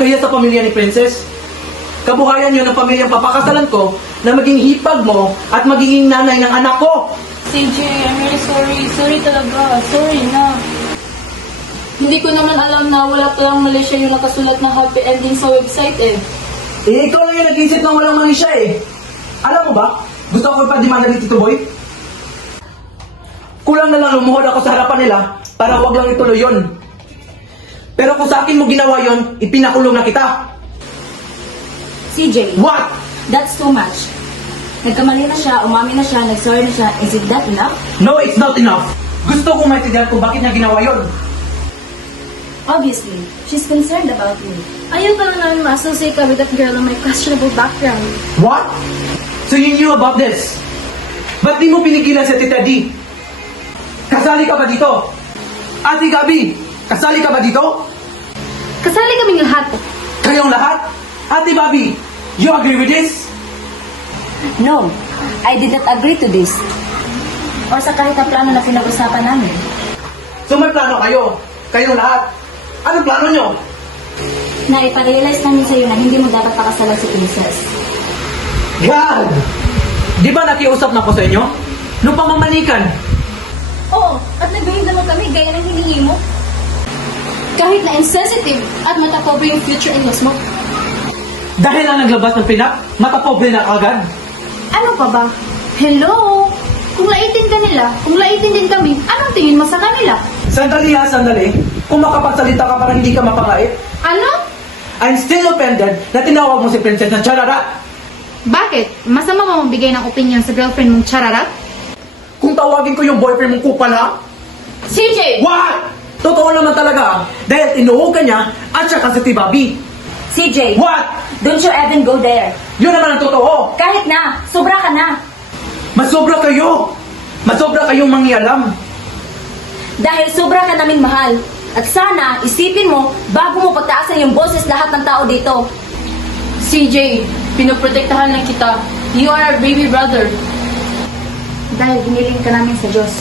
nakakahiya sa pamilya ni Princess. Kabuhayan yun ng pamilyang papakasalan ko na maging hipag mo at magiging nanay ng anak ko. CJ, I'm really sorry. Sorry talaga. Sorry na. Hindi ko naman alam na wala palang mali siya yung nakasulat na happy ending sa website eh. Eh, ikaw lang yung nag-isip ng walang mali siya eh. Alam mo ba, gusto ko ipadimanda ni Tito Boy? Kulang na lang lumuhod ako sa harapan nila para wag lang ituloy yun. Pero kung sa akin mo ginawa yun, ipinakulong na kita. CJ, What? that's too much. Nagkamali na siya, umami na siya, nag-sorry na siya. Is it that enough? No, it's not enough. Gusto kong maintindihan kung bakit niya ginawa yun. Obviously, she's concerned about me. Ayaw ka lang namin ma-associate ka with that girl on my questionable background. What? So you knew about this? Ba't di mo pinigilan si Tita D? Kasali ka ba dito? Ate Gabi, kasali ka ba dito? Kasali kaming lahat. Kayong lahat? Ate Bobby, you agree with this? No, I did not agree to this. Or sa kahit na plano na pinag-usapan namin. So may plano kayo? Kayong lahat? Anong plano nyo? Na iparealize namin sa'yo na hindi mo dapat pakasalan si Princess. God! Di ba nakiusap na ko sa inyo? Nung pamamanikan? Oo, at nagawin naman kami gaya ng hiningi mo. Kahit na insensitive at matapobre yung future in-laws mo. Dahil lang naglabas ng pinak, matapobre na agad. Ano pa ba? Hello? Kung laitin ka nila, kung laitin din kami, anong tingin mo sa kanila? Sandali ha, sandali. Kung makapagsalita ka parang hindi ka mapangait. Ano? I'm still offended na tinawag mo si Princess na charara. Bakit? Masama mo magbigay ng opinion sa girlfriend mong chararat? Kung tawagin ko yung boyfriend mong kupal ha? CJ! What? Totoo naman talaga dahil tinuhog ka niya at saka si Tibabi. CJ, What? don't you even go there. Yun naman ang totoo. Kahit na, sobra ka na. Masobra kayo. Masobra kayong mangyalam. Dahil sobra ka naming mahal. At sana, isipin mo, bago mo pagtaasan yung boses lahat ng tao dito. CJ, pinoprotektahan lang kita. You are our baby brother. Dahil hiniling ka namin sa Diyos.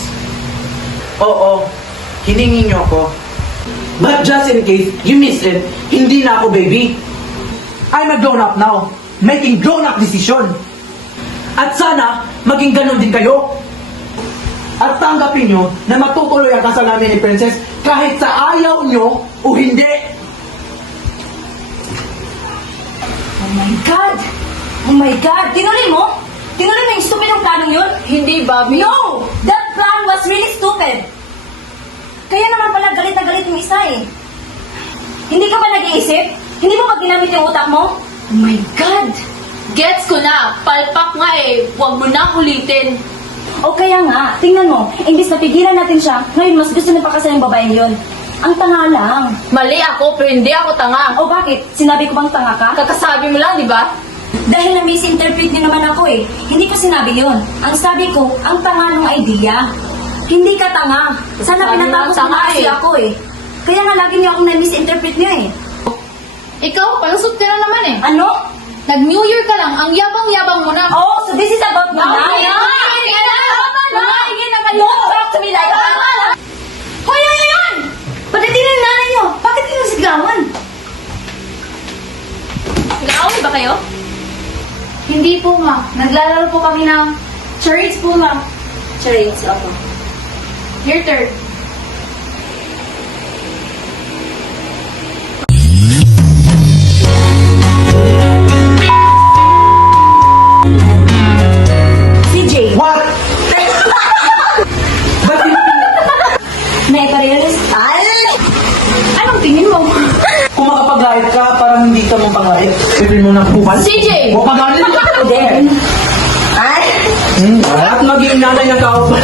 Oo, hiningi niyo ako. But just in case you missed it, hindi na ako baby. I'm a grown-up now, making grown-up decision. At sana, maging ganun din kayo. At tanggapin nyo na matutuloy ang kasal namin ni Princess kahit sa ayaw nyo o hindi. Oh my God! Oh my God! Tinuloy mo? Tinuloy mo yung stupid ng planong yun? Hindi, Bobby. No! That plan was really stupid! Kaya naman pala galit na galit yung isa eh. Hindi ka ba nag-iisip? Hindi mo ba ginamit yung utak mo? Oh my God! Gets ko na. Palpak nga eh. Huwag mo na ulitin. O kaya nga, tingnan mo, imbis na pigilan natin siya, ngayon mas gusto na pakasal yung babaeng yun. Ang tanga lang. Mali ako, pero hindi ako tanga. O bakit? Sinabi ko bang tanga ka? Kakasabi mo lang, di ba? Dahil na-misinterpret niyo naman ako eh. Hindi ko sinabi yon. Ang sabi ko, ang tanga ng idea. Hindi ka tanga. Sana Sabi pinatapos nga, mo na tanga kasi eh. ako eh. Kaya nga lagi niyo akong na-misinterpret niyo eh. Ikaw, palusot ka na naman eh. Ano? Nag-New Year ka lang, ang yabang-yabang mo na. Oh, so this is about me now? Okay, Tama na! Tumahigin na kayo. Don't talk to me like that! Hoy, ano yan? Pagdating ng nanay niyo, bakit kayo sigawan? Nag-away ba kayo? Hindi po ma. Naglalaro po kami ng charades po ma. Charades, ako. Your turn. CJ, What? Ba't di mo may parealis? Ay! Anong tingin mo? kung makapaglait ka, parang hindi ka mapangait. Pwede mo ng kupal? CJ! Huwag magalit. There. Ay! At maging nanay ng kaupan.